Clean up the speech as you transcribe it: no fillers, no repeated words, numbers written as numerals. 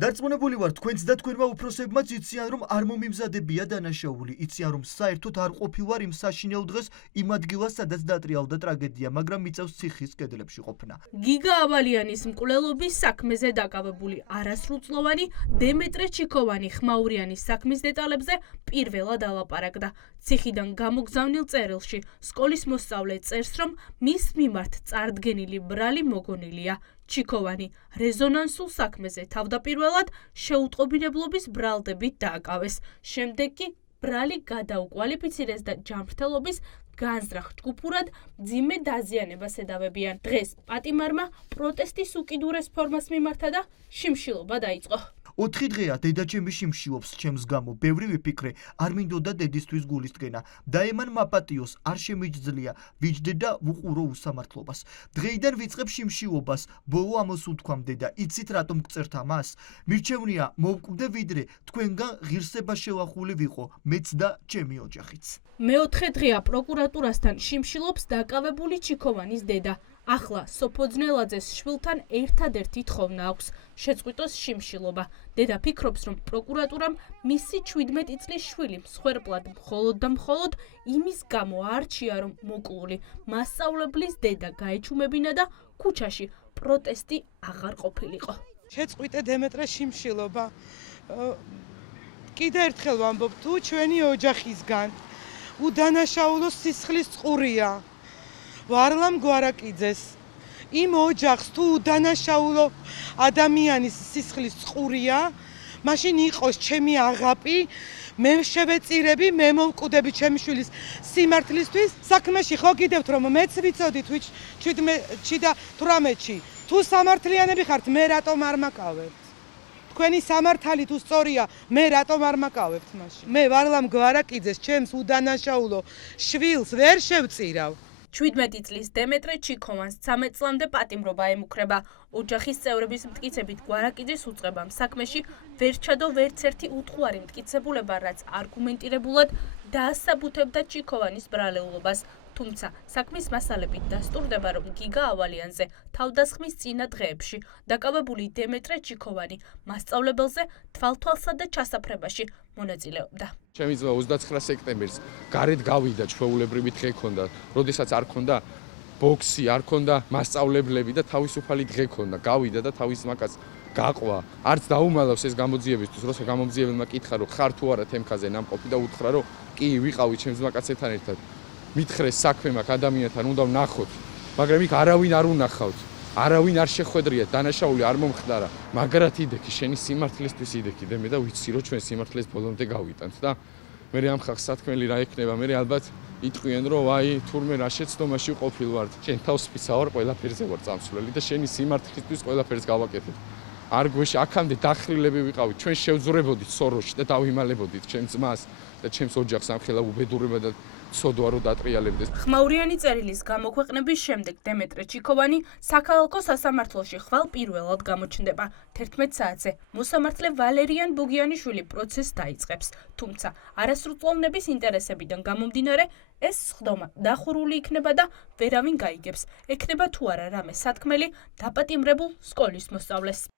დარწმუნებული ვარ, თქვენც და თქვენმა უფროსებმაც იციან, რომ არ მომიმზადებია დანაშაული. იციან, რომ საერთოდ არ ყოფილვარ იმ საშინელ დღეს იმ ადგილას, სადაც დატრიალდა ტრაგედია, მაგრამ მიწევს ციხის კედლებში ყოფნა. გიგა ავალიანის მკვლელობის საქმეზე დაკავებული არასრულწლოვანი დემეტრე ჩიქოვანი ხმაურიანის საქმის დეტალებზე პირველად ალაპარაკდა. ციხიდან გამოგზავნილ წერილში სკოლის მოსწავლე წერს, რომ მის მიმართ წარდგენილი ბრალი მოგონილია. ჩიქოვანი რეზონანსულ საქმეზე თავდაპირველად შეუტყობინებლობის ბრალდებით დააკავეს. შემდეგ კი ბრალი გადაუკვალიფიცირეს და ჯანმრთელობის განზრახ ჯგუფურად მძიმე დაზიანებას ედავებიან. დღეს პატიმარმა პროტესტის უკიდურეს ფორმას მიმართა და შიმშილობა დაიწყო. 4 დღეა დედაჩემი შიმშილობს ჩემს გამო, ბევრი ვიფიქრე, არ მინდოდა დედისთვის გულისდგენა. დაემან მაპატიოს, არ შემიჯძლია, ვიჯდე და ვუყურო უსამართლობას. დღეიდან ვიწყებ შიმშილობას, ბოლო ამოსულთქვამდე და იცით რატომ გწერთ ამას? მირჩევნია მოვკვდე ვიდრე თქვენგან ღირსება შელახული ვიყო, მეც და ჩემი ოჯახიც. მეოთხე დღეა პროკურატურასთან შიმშილობს დაკავებული ჩიქოვანის დედა. ახლა სოფო ძნელაძეს შვილთან ერთადერთი თხოვნა აქვს შეწყვიტოს შიმშილობა. დედა ფიქრობს, რომ პროკურატურამ მისი 17 წლის შვილი მსხვერპლად მხოლოდ და მხოლოდ იმის გამო არჩია, რომ მოკლული მასწავლებლის დედა გაეჩუმებინა და ქუჩაში პროტესტი აღარ ყოფილიყო. შეწყვიტე დემეტრე შიმშილობა. კიდე ერთხელ ვამბობ, თუ ჩვენი ოჯახისგან უდანაშაულო სისხლის წყურია ვარლამ გვარაკიძეს, იმ ოჯახს თუ უდანაშაულო ადამიანის სისხლის წყურია, მაშინ იყოს ჩემი აღაპი, მე შევეწირები, მე მოვკვდები ჩემი შვილის სიმართლისთვის. საქმეში ხო გიდევთ, რომ მეც ვიცოდით 18-ში, თუ სამართლიანები ხართ, მე რატომ არ მაკავებთ? თქვენი სამართალი თუ სწორია, მე რატომ არ მაკავებთ მაშინ? მე ვარლამ გვარაკიძეს ჩემს უდანაშაულო შვილს ვერ შევწირავ. 17 წლის დემეტრე ჩიქოვანს 13 წლამდე პატიმრობა ემუქრება. ოჯახის წევრების მტკიცებით გვარაკიძის უწყებამ საქმეში ვერ ჩადო ვერც ერთი უთხარი მტკიცებულება, რაც არგუმენტირებულად დაასაბუთებდა ჩიქოვანის ბრალეულობას. თუმცა საქმის მასალებით დასტურდება, რომ გიგა ავალიანზე თავდასხმის წინა დღეებში დაკავებული დემეტრე ჩიქოვანი მასწავლებელზე თვალთვალსა და ჩასაფრებაში მონაწილეობდა. ჩემი ძმა 29 სექტემბერს გარეთ გავიდა, ჩვეულებრივი დღე ქონდა, როდესაც არ ქონდა ბოქსი, არ ქონდა მასწავლებლები და თავისუფალი დღე ქონდა. გავიდა და თავის მაკაც გაყვა. არც დაუმალავს ეს გამოძიებისთვის, როცა გამოძიებელმა კითხა, რომ ხარ თუ არა თემქაზე ნამყოფი და უთხრა, რომ კი, ვიყავი ჩემს მაკაცებთან ერთად. მითხრეს საქმე მაქვს ადამიანთან, უნდა ვნახოთ, მაგრამ იქ არავინ არ უნახავთ. არავინ არ შეხვედრია, დანაშაული არ მომხდარა. მაგრად იდექი, შენი სიმართლისთვის იდექი და მე და ვიცი, რომ ჩვენ სიმართლეს ბოლომდე გავიტანთ და მე ამ ხალხს სათქმელი რა ექნება, მე ალბათ იტყვიან, რომ აი, თურმე რა შეცდომაში ყოფილვართ. შენ თავს ფიცავარ, ყველაფერზე ვარ წამსვლელი და შენი სიმართლისთვის ყველაფერს გავაკეთებ. არ გვეშ აქამდე დახრილები ვიყავით, ჩვენ შევძურებოდით სოროში და დავიმალებოდით ჩემს ძმას და ჩემს ოჯახს ამხელა უბედურება და ცოდვა რო დატრიალებდეს. ხმაურიანი წერილის გამოქვეყნების შემდეგ დემეტრე ჩიქოვანი საქალაქო სასამართლოში ხვალ პირველად გამოჩნდება. 11 საათზე მოსამართლე ვალერიან ბუგიანიშვილი პროცესს დაიწყებს. თუმცა არასრულწლოვნების ინტერესებიდან გამომდინარე, ეს სხდომა დახურული იქნება და ვერავინ გაიგებს, ექნება თუ არა რამე სათქმელი დაპატიმრებულ სკოლის მოსწავლეს.